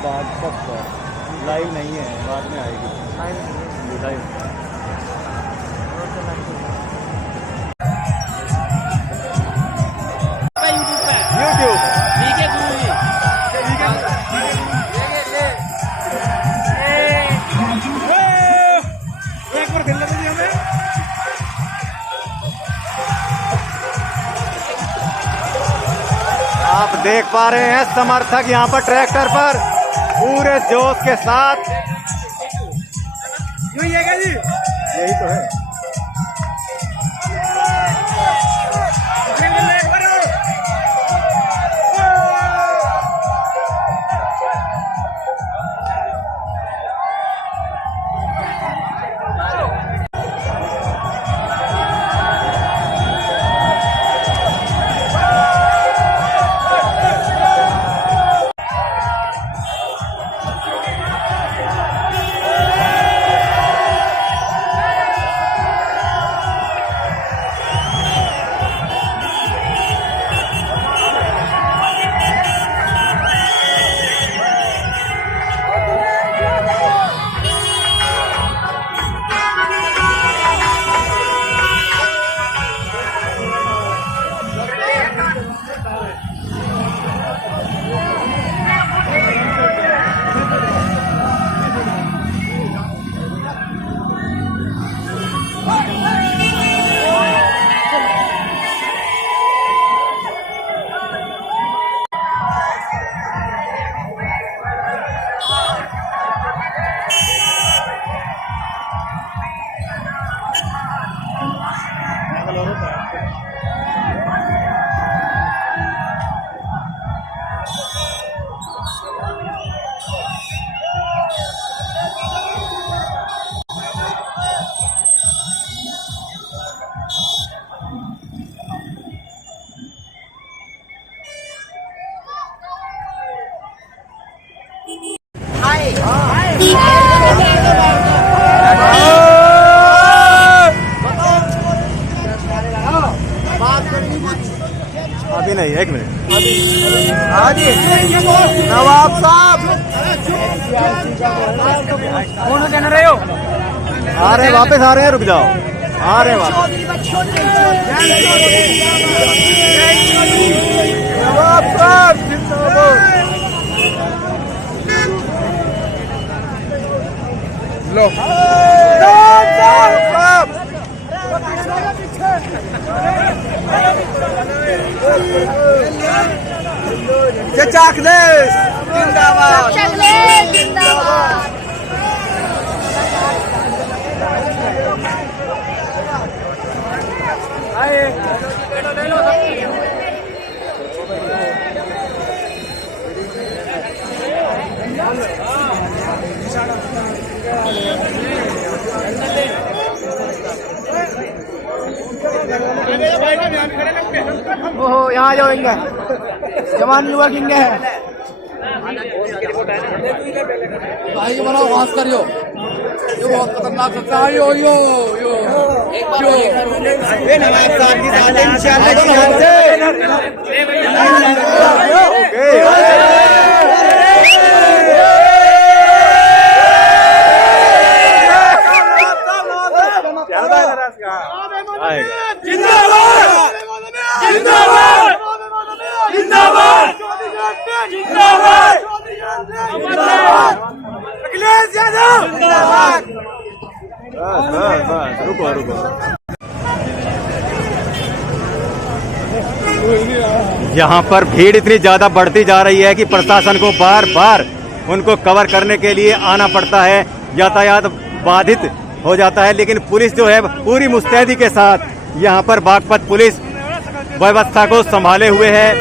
बागपत पर लाइव नहीं है, बाद में आएगी लाइव। आप देख पा रहे हैं समर्थक यहाँ पर ट्रैक्टर पर पूरे जोश के साथ। यही तो है। अभी नहीं, एक मिनट। नवाब साहब कौन जान रहे हो? आ रहे, वापस आ रहे हैं, रुक जाओ, आ रहे हैं वापस। नवाब साहब लो चकलेश जिंदाबाद, चकलेश जिंदाबाद। ओहो, यहाँ जाओ, इनका जवान युवा किंग है भाई के बनाओ, वास करियो, ये बहुत खतरनाक सकता है। यो यो यो रुको रुको, यहाँ पर भीड़ इतनी ज्यादा बढ़ती जा रही है कि प्रशासन को बार बार उनको कवर करने के लिए आना पड़ता है, यातायात बाधित हो जाता है। लेकिन पुलिस जो है पूरी मुस्तैदी के साथ यहाँ पर बागपत पुलिस व्यवस्था को संभाले हुए है,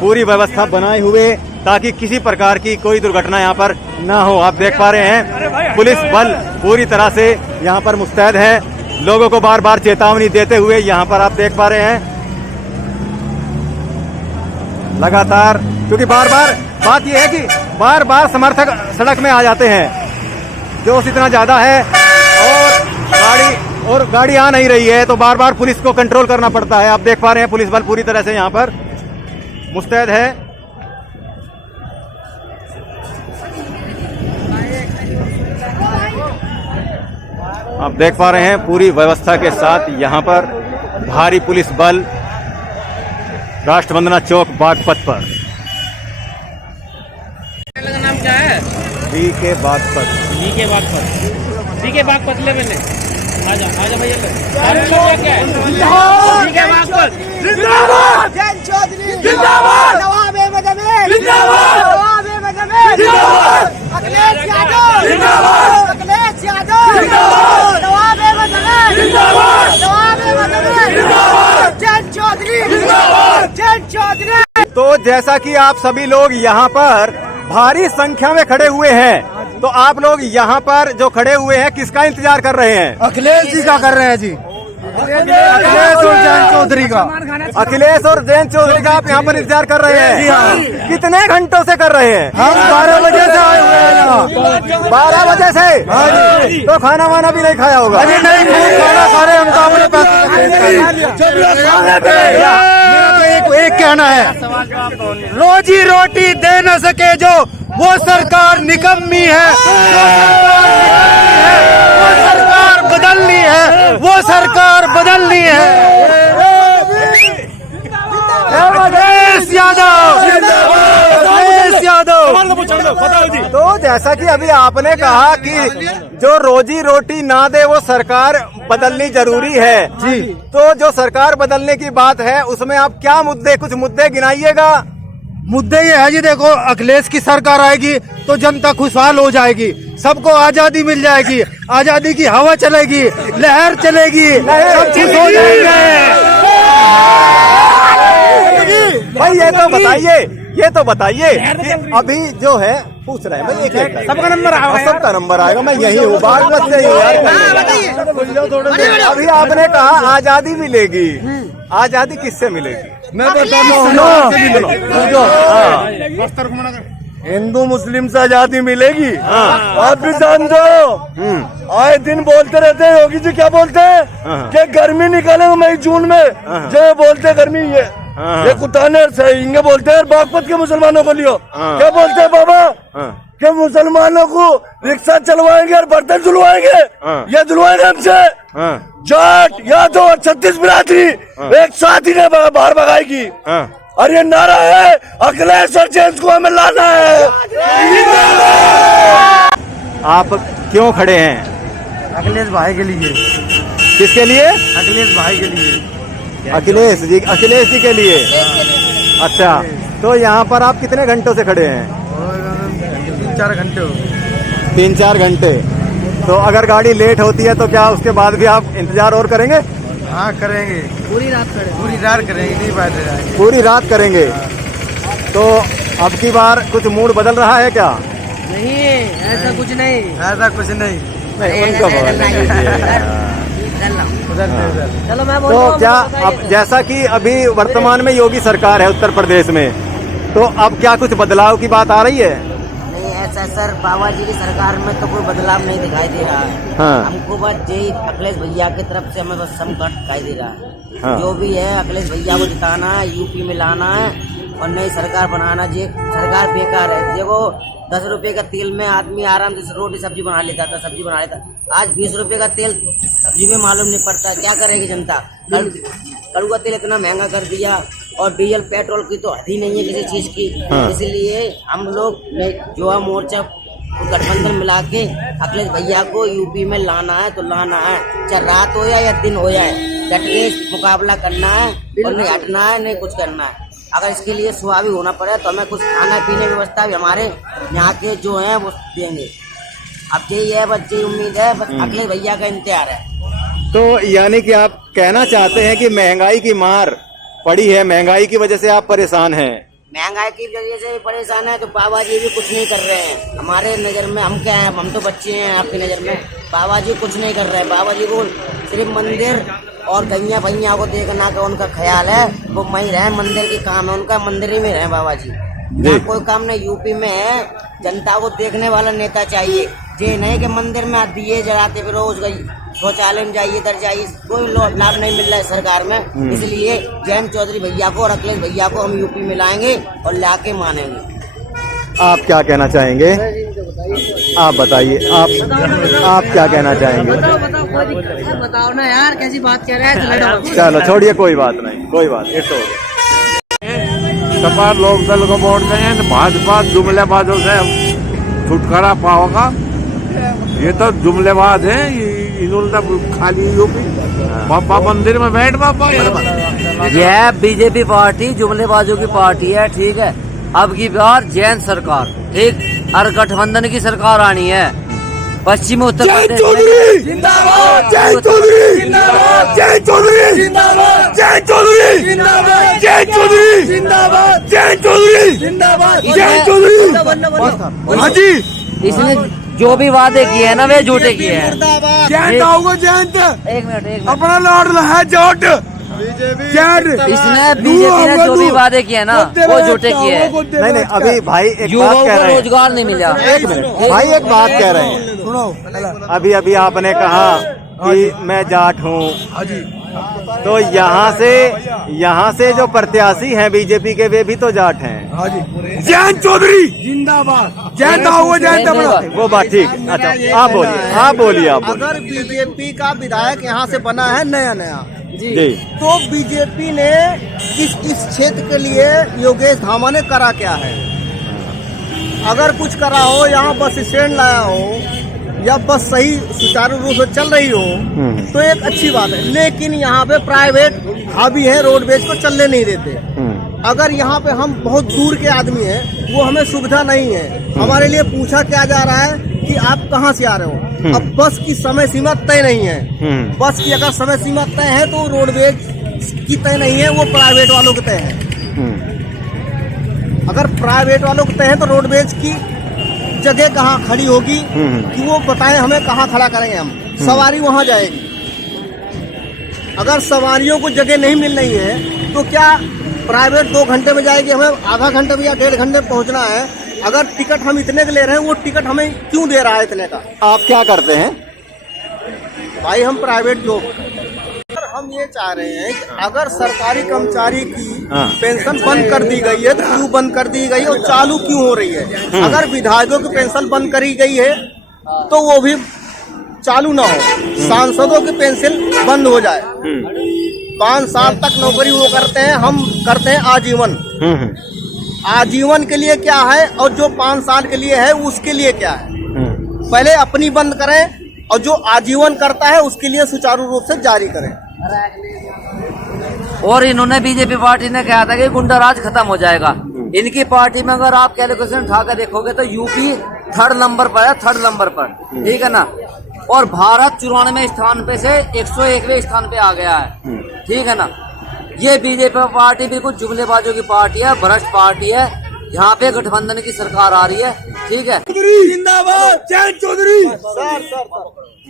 पूरी व्यवस्था बनाए हुए ताकि किसी प्रकार की कोई दुर्घटना यहाँ पर ना हो। आप देख पा रहे हैं पुलिस बल पूरी तरह से यहाँ पर मुस्तैद है, लोगों को बार बार चेतावनी देते हुए यहाँ पर आप देख पा रहे हैं लगातार, क्योंकि बार बार बात यह है कि बार बार समर्थक सड़क में आ जाते हैं, जोश इतना ज्यादा है और गाड़ी आ नहीं रही है, तो बार बार पुलिस को कंट्रोल करना पड़ता है। आप देख पा रहे हैं पुलिस बल पूरी तरह से यहाँ पर मुस्तैद है। आप देख पा रहे हैं पूरी व्यवस्था के साथ यहाँ पर भारी पुलिस बल राष्ट्रवंदना चौक बागपत पर। नाम क्या है? BK Baghpat. BK Baghpat. BK Baghpat ले मैंने। आजा भैया ले। और लोग क्या है? BK बागपत। जिंदाबाद जैन चौधरी जिंदाबाद नवाब अहमद अमीर जिंदाबाद नवाब अहमद अमीर जिंदाबाद अखिलेश यादव जिंदाबाद अखिलेश यादव जिंदाबाद नवाब अहमद अमीर जिंदाबाद नवाब अहमद अमीर जिंदाबाद जैन चौधरी जिंदाबाद जैन चौधरी। तो जैसा कि आप सभी लोग यहाँ पर भारी संख्या में खड़े हुए हैं, तो आप लोग यहाँ पर जो खड़े हुए हैं किसका इंतजार कर रहे हैं? अखिलेश जी का कर रहे हैं जी, अखिलेश और जैन चौधरी का। अखिलेश और जैन चौधरी का आप यहाँ पर इंतजार कर रहे हैं? जी हाँ। कितने घंटों से कर रहे हैं? हम 12 बजे से आए हुए हैं यहाँ। 12 बजे से? हाँ जी। तो खाना वाना भी नहीं खाया होगा? अरे नहीं, खूब खाना खा रहे हैं, हम तो अपने पैसे से। मेरा तो एक कहना है, रोजी रोटी दे न सके जो वो सरकार निकम्मी है, वो सरकार बदलनी है, वो सरकार बदलनी है। अखिलेश यादव, अखिलेश यादव। तो जैसा कि अभी आपने कहा कि जो रोजी रोटी ना दे वो सरकार बदलनी जरूरी है जी, तो जो सरकार बदलने की बात है उसमें आप क्या मुद्दे, कुछ मुद्दे गिनाइएगा। मुद्दे ये है जी, देखो अखिलेश की सरकार आएगी तो जनता खुशहाल हो जाएगी, सबको आजादी मिल जाएगी, आजादी की हवा चलेगी, लहर चलेगी, सब खुश हो जाएंगे। भाई ये तो बताइए कि अभी जो है पूछ रहे हैं भाई, एक सबका नंबर आएगा, सबका नंबर आएगा। मैं यही हूँ, बात मत से अभी आपने कहा आजादी मिलेगी, आजादी किससे मिलेगी? मैं बताता हूँ, हिंदू मुस्लिम से आजादी मिलेगी। आप भी जानते हो, आए दिन बोलते रहते हैं योगी जी, क्या बोलते हैं कि गर्मी निकाले मई जून में, जो बोलते हैं गर्मी ये कुटाने से इंगे बोलते हैं बागपत के मुसलमानों को लियो, क्या बोलते हैं बाबा कि मुसलमानों को रिक्शा चलवाएंगे और बर्तन धुलवाएंगे, ये धुलवाएंगे हमसे। जाट या तो 36 बिरादरी एक साथ ही बाहर भगाएगी, और ये नारा है अखिलेश और जैन को हमें लाना है। आप क्यों खड़े हैं? अखिलेश भाई के लिए। किसके लिए? अखिलेश भाई के लिए। अखिलेश जी के लिए। अच्छा, तो यहाँ पर आप कितने घंटों से खड़े हैं? 3-4 घंटे हो गए। 3-4 घंटे। तो अगर गाड़ी लेट होती है तो क्या उसके बाद भी आप इंतजार और करेंगे? हाँ करेंगे, पूरी रात करेंगे, नहीं बात है, पूरी रात करेंगे। तो अब की बार कुछ मूड बदल रहा है क्या? नहीं, ऐसा कुछ नहीं। उनको चलो मैं तो क्या अब जैसा कि अभी वर्तमान में योगी सरकार है उत्तर प्रदेश में, तो अब क्या कुछ बदलाव की बात आ रही है? नहीं ऐसा सर, बाबा जी की सरकार में तो कोई बदलाव नहीं दिखाई दे रहा है। हाँ। हमको बस यही अखिलेश भैया की तरफ से हमें बस समकट दिखाई दे रहा है। हाँ। जो भी है अखिलेश भैया को जिताना है, यूपी में लाना है और नई सरकार बनाना। जी सरकार बेकार है। देखो 10 रुपए का तेल में आदमी आराम से रोटी सब्जी बना लेता था, आज 20 रुपए का तेल सब्जी में मालूम नहीं पड़ता। क्या करेगी जनता? कड़ुआ तेल इतना महंगा कर दिया और डीजल पेट्रोल की तो हद ही नहीं है किसी चीज की। हाँ। इसलिए हम लोग युवा मोर्चा गठबंधन मिला के अखिलेश भैया को यूपी में लाना है तो लाना है, चाहे रात हो या दिन हो जाए, डट के मुकाबला करना है और नहीं हटना है, नहीं कुछ करना है। अगर इसके लिए सुहावी होना पड़े तो हमें कुछ खाना पीने की व्यवस्था भी हमारे यहाँ के जो है वो देंगे। अब यही है, बस यही उम्मीद है, बस अखिलेश भैया का इंतजार है। तो यानी कि आप कहना चाहते हैं कि महंगाई की मार पड़ी है, महंगाई की वजह से आप परेशान हैं? महंगाई की वजह से परेशान है तो बाबा जी भी कुछ नहीं कर रहे हैं। हमारे नजर में हम क्या है, हम तो बच्चे हैं आपकी नजर में। बाबा जी कुछ नहीं कर रहे हैं। बाबा जी को सिर्फ मंदिर और गैया भैया को देखना का उनका ख्याल है, वो वहीं रहे, मंदिर की काम है उनका, मंदिर ही में रहे बाबा जी। कोई काम नहीं यूपी में है, जनता को देखने वाला नेता चाहिए। ये नहीं कि मंदिर में दिए जलाते फिर रोज गई शौचालय में जाइए, इधर जाइए, कोई लाभ नहीं मिल रहा है सरकार में। इसलिए जैन चौधरी भैया को और अखिलेश भैया को हम यूपी में लाएंगे और लाके मानेंगे। आप क्या कहना चाहेंगे? आप बताइए, आप क्या कहना चाहेंगे? बताओ ना यार, कैसी बात कह रहे हैं? चलो छोड़िए, कोई बात नहीं, कोई बात, इट्स ओके। सपा लोक दल को वोट देंगे तो भाजपा जुमलेबाजों से छुटकारा पाओगा। ये तो जुमलेबाज है, इन्होंने तो खाली यूपी बाबा मंदिर में बैठ बाबा। यह बीजेपी पार्टी जुमलेबाजों की पार्टी है, ठीक है। अब की बार जैन सरकार, ठीक, और गठबंधन की सरकार आनी है पश्चिमी उत्तर प्रदेश। जिंदाबाद जय चौधरी, जिंदाबाद जय चौधरी, जिंदाबाद जय चौधरी, जिंदाबाद जय चौधरी, जिंदाबाद जय चौधरी, जिंदाबाद जय चौधरी। हाँ जी, इसने जो भी वादे किए हैं ना वे झूठे किए हैं। जयंत आओगे, जयंत एक मिनट अपना लॉर्ड है जोट। इसने बीजेपी ने जो भी वादे किए ना वो झूठे किए हैं। नहीं नहीं, अभी भाई एक बात युवाओं कह को रहे हैं, रोजगार नहीं मिला। एक मिनट भाई, एक बात कह रहे हैं। सुनो, अभी अभी आपने कहा कि मैं जाट हूँ, तो यहाँ से जो प्रत्याशी हैं बीजेपी के, वे भी तो जाट हैं। हाँ जी, जयंत चौधरी जिंदाबाद, जयंत आओगे, जयंत अपना वो बात ठीक। अच्छा आप बोलिए, आप बोलिए, आप बोलिए। अगर बीजेपी का विधायक यहाँ से बना है नया जी, तो बीजेपी ने इस क्षेत्र के लिए योगेश धामा ने करा क्या है? अगर कुछ करा हो, यहाँ बस स्टैंड लाया हो या बस सही सुचारू रूप से चल रही हो तो एक अच्छी बात है। लेकिन यहाँ पे प्राइवेट हावी है, रोडवेज को चलने नहीं देते। अगर यहाँ पे हम बहुत दूर के आदमी हैं, वो हमें सुविधा नहीं है, हमारे लिए पूछा क्या जा रहा है कि आप कहाँ से आ रहे हो। अब बस की समय सीमा तय नहीं है। बस की अगर समय सीमा तय है तो रोडवेज की तय नहीं है, वो प्राइवेट वालों की तय है। अगर प्राइवेट वालों की तय है तो रोडवेज की जगह कहाँ खड़ी होगी कि वो बताएं हमें, कहाँ खड़ा करेंगे हम, सवारी वहाँ जाएगी। अगर सवारियों को जगह नहीं मिल रही है तो क्या प्राइवेट 2 घंटे में जाएगी, हमें आधा घंटे में या 1.5 घंटे में पहुँचना है। अगर टिकट हम इतने का ले रहे हैं, वो टिकट हमें क्यों दे रहा है इतने का? आप क्या करते हैं? भाई हम प्राइवेट जॉब, हम ये चाह रहे हैं कि अगर सरकारी कर्मचारी की पेंशन बंद कर दी गई है तो क्यों बंद कर दी गई है और चालू क्यों हो रही है? अगर विधायकों की पेंशन बंद करी गई है तो वो भी चालू ना हो, सांसदों की पेंशन बंद हो जाए। 5 साल तक नौकरी वो करते हैं, हम करते हैं आजीवन। आजीवन के लिए क्या है और जो 5 साल के लिए है उसके लिए क्या है? पहले अपनी बंद करें और जो आजीवन करता है उसके लिए सुचारू रूप से जारी करें। और इन्होंने बीजेपी पार्टी ने कहा था कि गुंडा राज खत्म हो जाएगा। इनकी पार्टी में अगर आप कैलकुलेशन उठा कर देखोगे तो यूपी 3rd नंबर पर है, 3rd नंबर पर, ठीक है ना। और भारत 94वें स्थान पे से 101वें स्थान पे आ गया है, ठीक है ना। ये बीजेपी पार्टी बिल्कुल जुमलेबाजों की पार्टी है, भ्रष्ट पार्टी है। यहाँ पे गठबंधन की सरकार आ रही है, ठीक है। जिंदाबाद जयंत चौधरी। सर,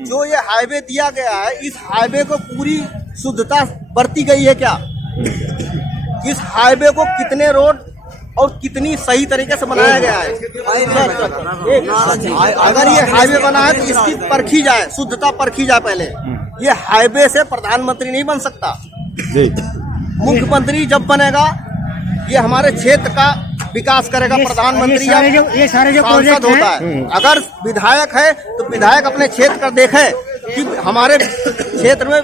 जो ये हाईवे दिया गया है, इस हाईवे को पूरी शुद्धता बरती गई है क्या? इस हाईवे को कितने रोड और कितनी सही तरीके से बनाया गया है? अगर ये हाईवे बना है तो इसकी परखी जाए, शुद्धता परखी जाए पहले। ये हाईवे से प्रधानमंत्री नहीं बन सकता। मुख्यमंत्री जब बनेगा ये हमारे क्षेत्र का विकास करेगा, प्रधानमंत्री या सांसद होता है। अगर विधायक है तो विधायक अपने क्षेत्र का देखे कि हमारे क्षेत्र में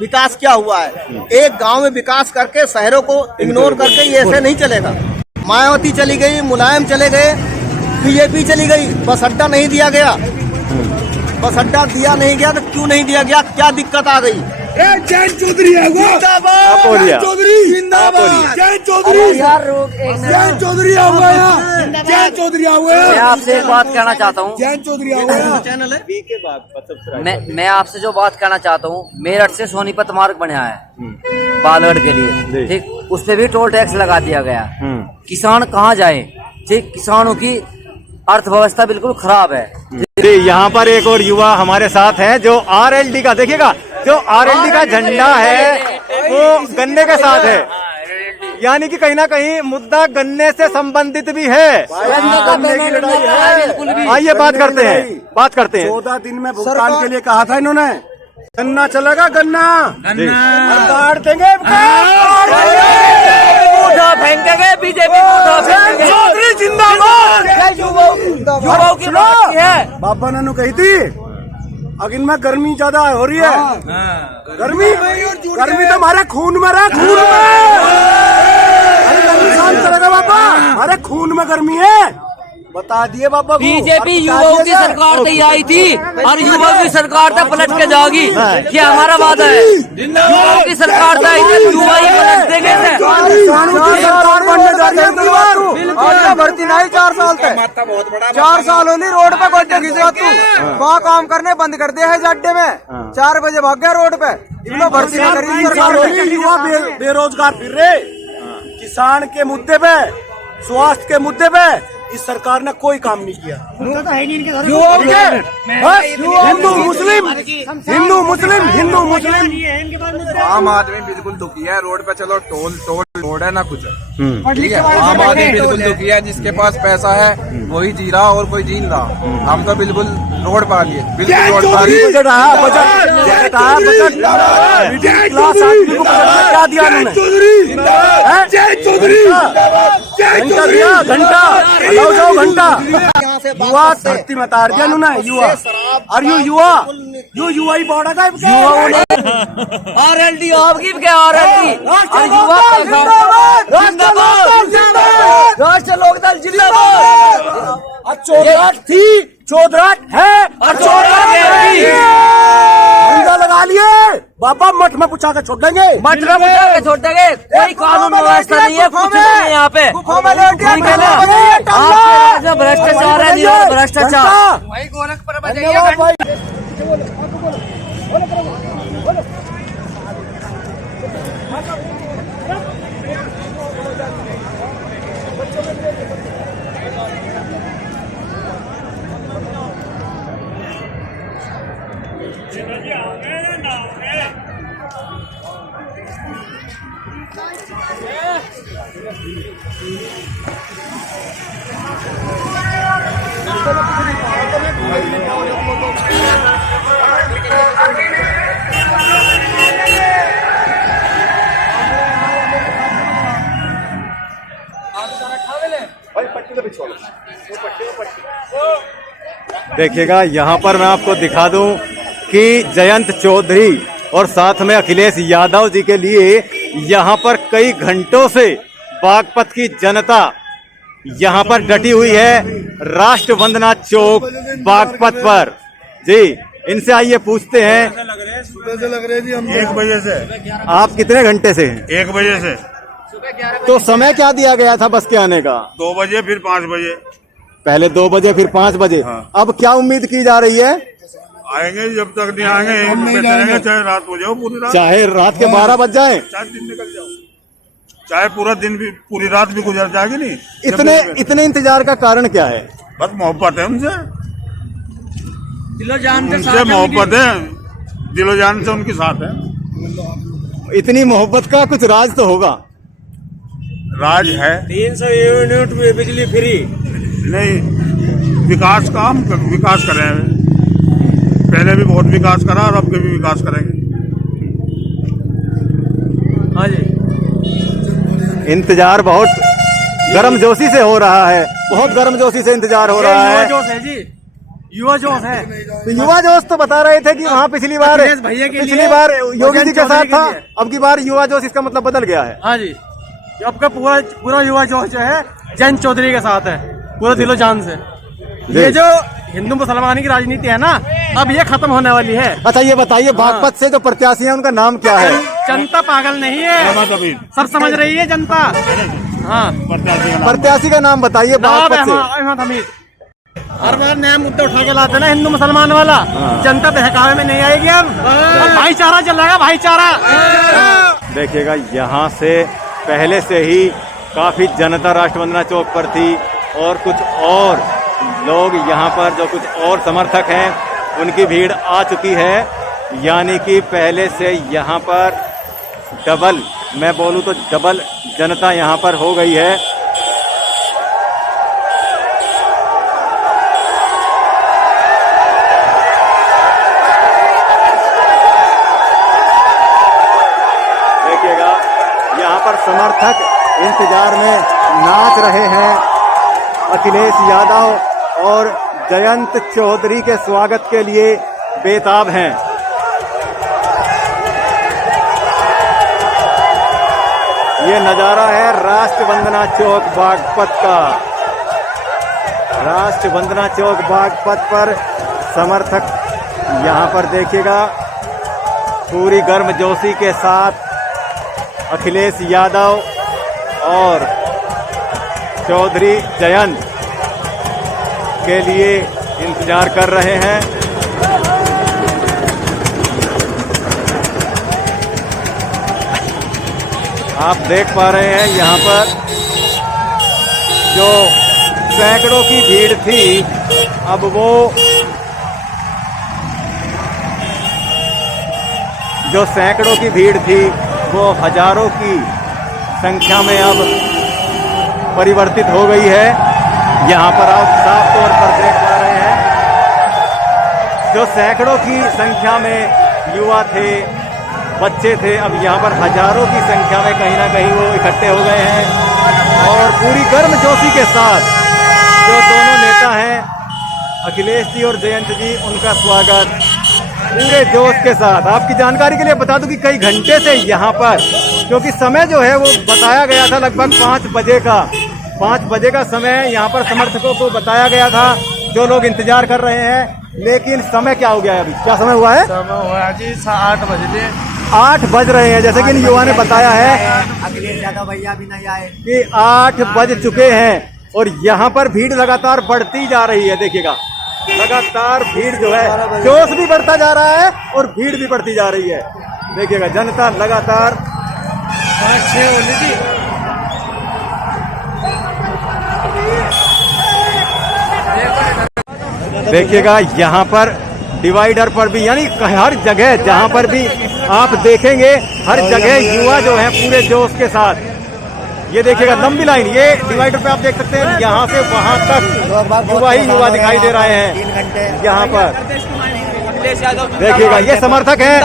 विकास क्या हुआ है। एक गांव में विकास करके शहरों को इग्नोर करके ये ऐसे नहीं चलेगा। मायावती चली गई, मुलायम चले गए, बीजेपी चली गई, बस अड्डा नहीं दिया गया। बस अड्डा दिया नहीं गया तो क्यों नहीं दिया गया, क्या दिक्कत आ गई? जयंत चौधरी जिंदाबाद, जयंत चौधरी जिंदाबाद, जयंत चौधरी, जयंत चौधरी आओगे, जयंत चौधरी आओगे। मैं आपसे एक बात कहना चाहता हूँ, जयंत चौधरी आओगे। चैनल है। मैं आपसे जो बात कहना चाहता हूँ, मेरठ से सोनीपत मार्ग बना है बालगढ़ के लिए, ठीक, उस पे भी टोल टैक्स लगा दिया गया। किसान कहाँ जाए, ठीक, किसानों की अर्थव्यवस्था बिल्कुल खराब है। यहाँ पर एक और युवा हमारे साथ है जो आरएलडी का, देखिएगा, जो आरएलडी का झंडा है वो गन्ने के साथ है, यानी कि कहीं ना कहीं मुद्दा गन्ने से संबंधित भी है। आइए बात करते हैं। 14 दिन में भुगतान के लिए कहा था इन्होंने। गन्ना चलेगा, गन्ना काट देंगे, फेंकेंगे बीजेपी, चौधरी जिंदाबाद। युवाओं की बात है। बाबा नानू कही थी अब इनमें गर्मी ज्यादा हो रही है। गर्मी तो हमारे खून में रहा, खून में। अरे गर्मी शांत चलेगा बाबा, हमारे खून में गर्मी है। बता दिए बाबा। बीजेपी युवाओं की सरकार तय आई थी और युवाओं की सरकार तक पलट के जाओगी, ये हमारा वादा है। युवाओं की सरकार तय आई थी, युवा ही पलट देंगे। सरकार बनने जा रही है। भर्ती नहीं 4 साल तक, 4 साल होनी रोड पे गोटे खींचेगा तू। वहाँ काम करने बंद कर दिया है अड्डे में। 4 बजे भाग गया रोड पे। इतना भर्ती नहीं करी सरकार। युवा बेरोजगार फिर रहे। किसान के मुद्दे पे, स्वास्थ्य के मुद्दे पे इस सरकार ने कोई काम नहीं किया। हिंदू मुस्लिम आम आदमी बिल्कुल दुखी है। रोड पे चलो टोल रोड है ना कुछ। आम आदमी बिल्कुल दुखी है। जिसके पास पैसा है वही जी रहा और कोई जी नहीं रहा। हम तो बिल्कुल रोड पर आ लिए, बिल्कुल रोड पर। क्या दिया घंटा जाओ घंटा। युवा धरती में तार दिया उन्होंने। युवा और युवा ही बड़ा था। RLD आपकी क्या RLD और युवा राष्ट्रीय लोकदल जिंदाबाद। चौधराट थी, चौधराट है और चौधराट लगा लिए बाबा। मठ में पूछा के छोड़ देंगे, मठ में पूछा के छोड़ देंगे। कोई कानून व्यवस्था नहीं है, कुछ नहीं है यहाँ पे। आपके भ्रष्टाचार है, नहीं भ्रष्टाचार। वही गोरख पर बजाइए। देखिएगा यहाँ पर मैं आपको दिखा दूं कि जयंत चौधरी और साथ में अखिलेश यादव जी के लिए यहाँ पर कई घंटों से बागपत की जनता यहाँ पर डटी हुई है। राष्ट्र वंदना चौक बागपत पर जी, इनसे आइए पूछते हैं। सुबह से लग रहे जी हम 1 बजे से। आप कितने घंटे से हैं? 1 बजे से। तो समय क्या दिया गया था बस के आने का? 2 बजे फिर 5 बजे। पहले 2 बजे फिर 5 बजे। हाँ। अब क्या उम्मीद की जा रही है? आएंगे, जब तक नहीं आएंगे चाहे रात हो जाओ, पूरी रात, चाहे रात के 12 बज जाए, चाहे दिन निकल जाओ, चाहे पूरा दिन भी, पूरी रात भी गुजर जाएगी। नहीं इतने इंतजार का कारण क्या है? बस मोहब्बत है उनसे, दिलो जान उनसे मोहब्बत है, दिलो जान से उनके साथ है। इतनी मोहब्बत का कुछ राज तो होगा। राज है 300 यूनिट में बिजली फ्री। नहीं, विकास का हम विकास कर रहे हैं। पहले भी बहुत विकास करा और अब भी विकास करेंगे। हाँ जी, इंतजार बहुत गर्मजोशी से हो रहा है, बहुत गर्मजोशी से इंतजार हो रहा है। जोश है जी, युवा जोश है। तो युवा जोश तो बता रहे थे कि वहाँ पिछली बार योगी जी के साथ था, अब की बार युवा जोश, इसका मतलब बदल गया है। हाँ जी, अब का पूरा युवा जोश जो है जयंत चौधरी के साथ है, पूरा दिलो जान से। ये जो हिंदू मुसलमानी की राजनीति है ना, अब ये खत्म होने वाली है। अच्छा ये बताइए, बागपत से जो प्रत्याशी है उनका नाम क्या है? जनता पागल नहीं है, सब समझ रही है जनता। हाँ, प्रत्याशी का नाम बताइए बागपत से। अहमद हमीद। हर बार नया मुद्दा उठा के लाते ना हिंदू मुसलमान वाला, जनता बहकावे में नहीं आएगी। अब भाईचारा चलेगा, भाईचारा। देखिएगा यहाँ से पहले से ही काफी जनता राष्ट्रवंदना चौक पर थी और कुछ और लोग यहाँ पर जो कुछ और समर्थक हैं उनकी भीड़ आ चुकी है। यानी कि पहले से यहाँ पर डबल, मैं बोलूँ तो डबल जनता यहाँ पर हो गई है। देखिएगा यहाँ पर समर्थक इंतजार में नाच रहे हैं। अखिलेश यादव और जयंत चौधरी के स्वागत के लिए बेताब हैं। ये नजारा है राष्ट्र वंदना चौक बागपत का। राष्ट्र वंदना चौक बागपत पर समर्थक यहाँ पर देखिएगा पूरी गर्मजोशी के साथ अखिलेश यादव और चौधरी जयंत के लिए इंतजार कर रहे हैं। आप देख पा रहे हैं यहाँ पर जो सैकड़ों की भीड़ थी, अब वो जो सैकड़ों की भीड़ थी वो हजारों की संख्या में अब परिवर्तित हो गई है। यहाँ पर आप साफ तौर पर देख पा रहे हैं जो सैकड़ों की संख्या में युवा थे, बच्चे थे, अब यहाँ पर हजारों की संख्या में कहीं ना कहीं वो इकट्ठे हो गए हैं और पूरी गर्मजोशी के साथ जो दोनों नेता हैं अखिलेश जी और जयंत जी, उनका स्वागत पूरे जोश के साथ। आपकी जानकारी के लिए बता दूं कि कई घंटे से यहाँ पर, क्योंकि समय जो है वो बताया गया था लगभग 5 बजे का, 5 बजे का समय यहाँ पर समर्थकों को बताया गया था, जो लोग इंतजार कर रहे हैं। लेकिन समय क्या हो गया है? अभी क्या समय हुआ है? समय हुआ जी 8 बजे। 8 बज रहे हैं, जैसे कि इन युवा ने बताया है अखिलेश यादव भैया भी नहीं आए कि 8 बज चुके हैं और यहाँ पर भीड़ लगातार बढ़ती जा रही है। देखिएगा लगातार भीड़ जो है, जोश भी बढ़ता जा रहा है और भीड़ भी बढ़ती जा रही है। देखिएगा जनता लगातार 5-6 होली जी। देखिएगा यहाँ पर डिवाइडर पर भी, यानी हर जगह जहाँ पर भी आप देखेंगे हर जगह युवा जो है पूरे जोश के साथ। ये देखिएगा लंबी लाइन, ये डिवाइडर पे आप देख सकते हैं यहाँ से वहाँ तक युवा ही युवा दिखाई दे रहे हैं। यहाँ पर देखिएगा ये समर्थक हैं,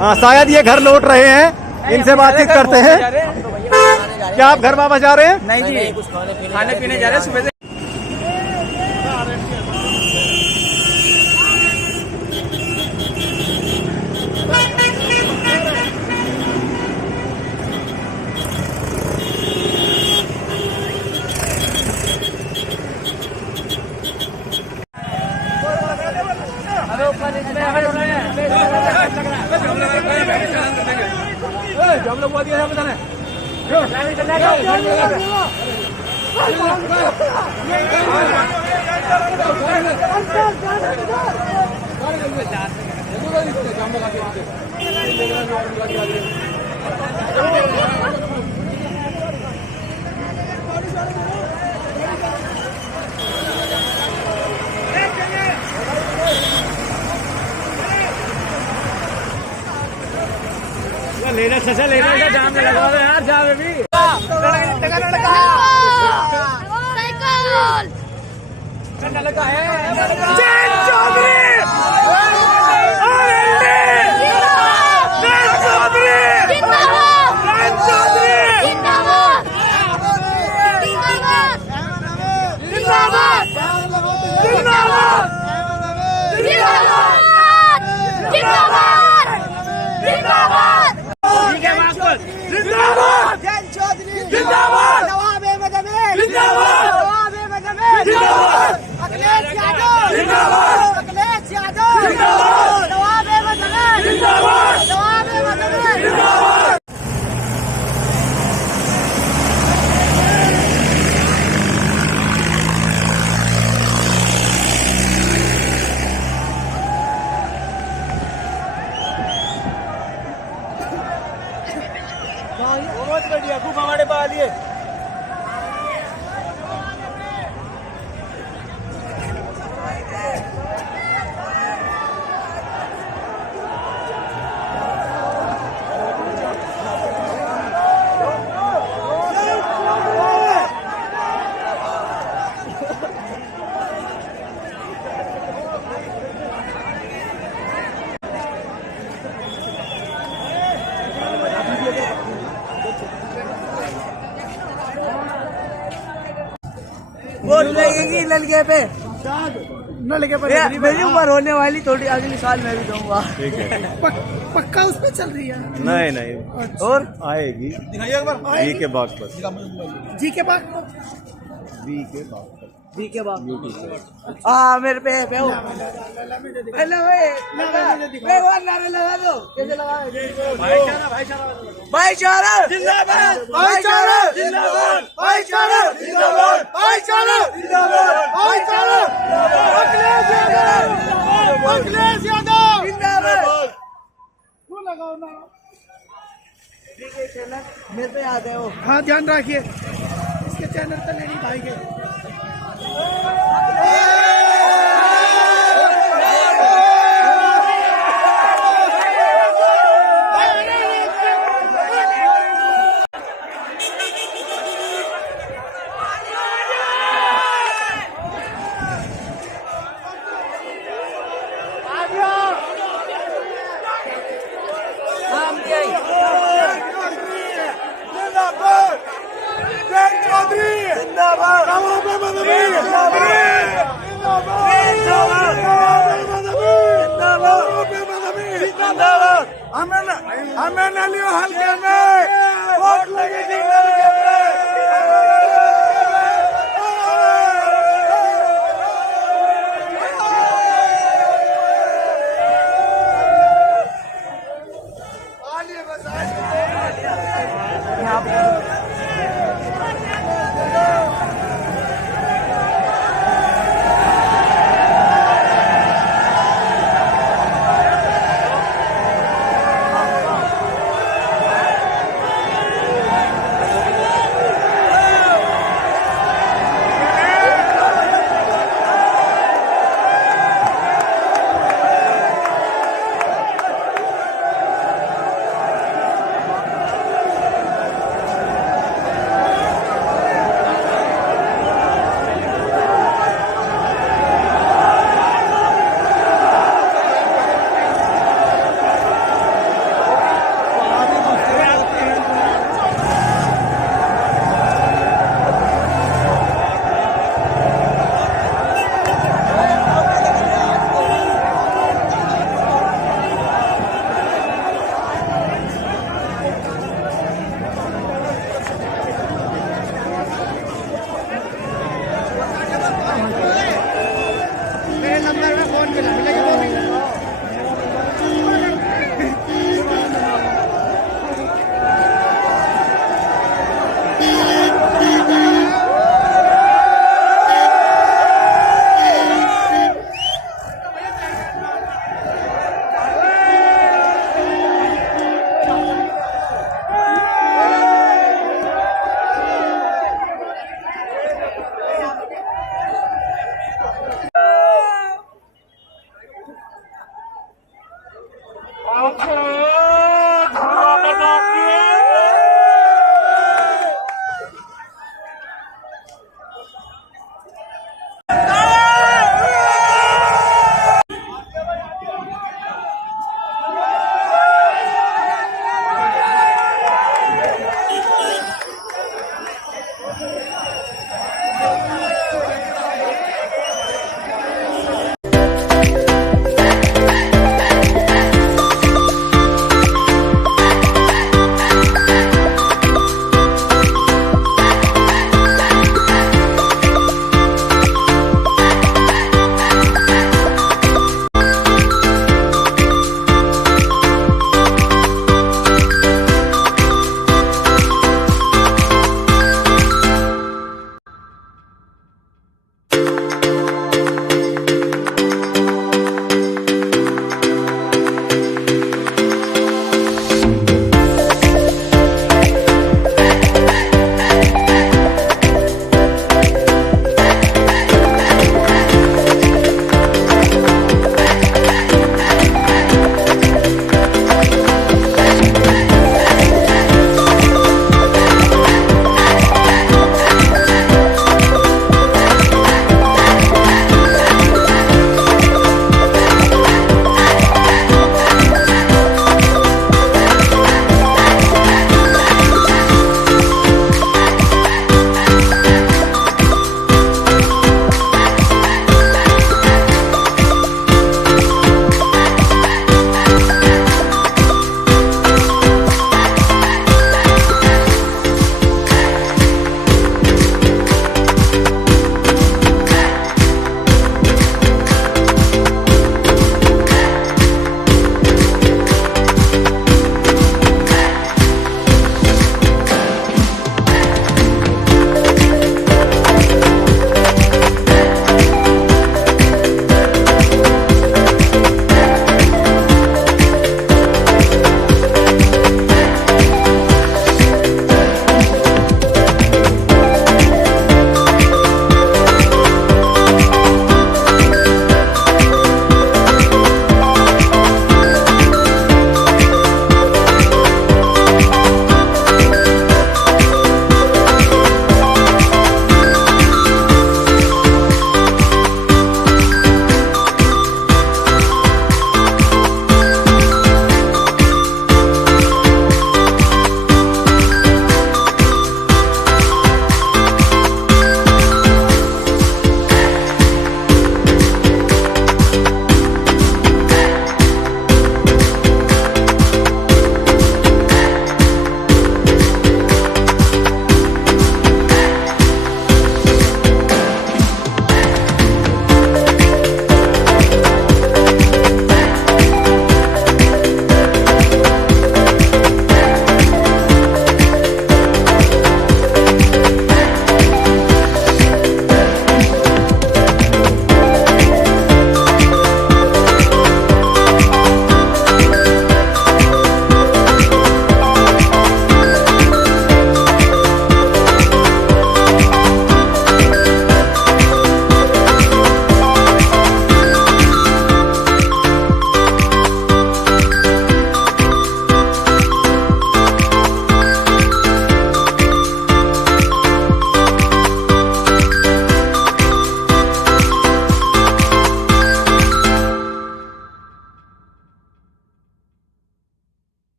हाँ शायद ये घर लौट रहे हैं, इनसे बातचीत करते हैं। क्या आप घर वापस जा रहे हैं? नहीं जी, खाने पीने जा रहे हैं सुबह से। हम लोग बोल दिया बताने लेना सचा लेना का जाम में लगा दो यार, जाम में भी साइकिल लगा है। जयंत चौधरी जिंदाबाद, नवाब अहमद अमीर जिंदाबाद, नवाब अहमद अमीर जिंदाबाद, अखिलेश यादव जिंदाबाद, अखिलेश यादव जिंदाबाद, नवाब अहमद अमीर जिंदाबाद, नवाब अहमद अमीर जिंदाबाद। बहुत बढ़िया, खूब हमारे पास लिए। वोट लगेगी लड़के पे। मेरी उम्र होने वाली थोड़ी अगले साल मैं भी दूंगा। ठीक है, पक्का उस पे चल रही है। नहीं नहीं और आएगी जी के बाद पर, जी के बाद जी के बाद पर। जी के बाद हाँ मेरे पे हो हेलो नारे लगा दो। कैसे लगा भाईचारा जिंदाबाद, भाईचारा जिंदाबाद, भाईचारा जिंदाबाद, भाईचारा जिंदाबाद, भाईचारा अखिलेश यादव, अखिलेश यादव जिंदाबाद। क्यों लगाओ ना मेरे पे याद है वो। हाँ ध्यान रखिए इसके चैनल पे लेनी भाई के। हमें हल्के में वोट लगेगी।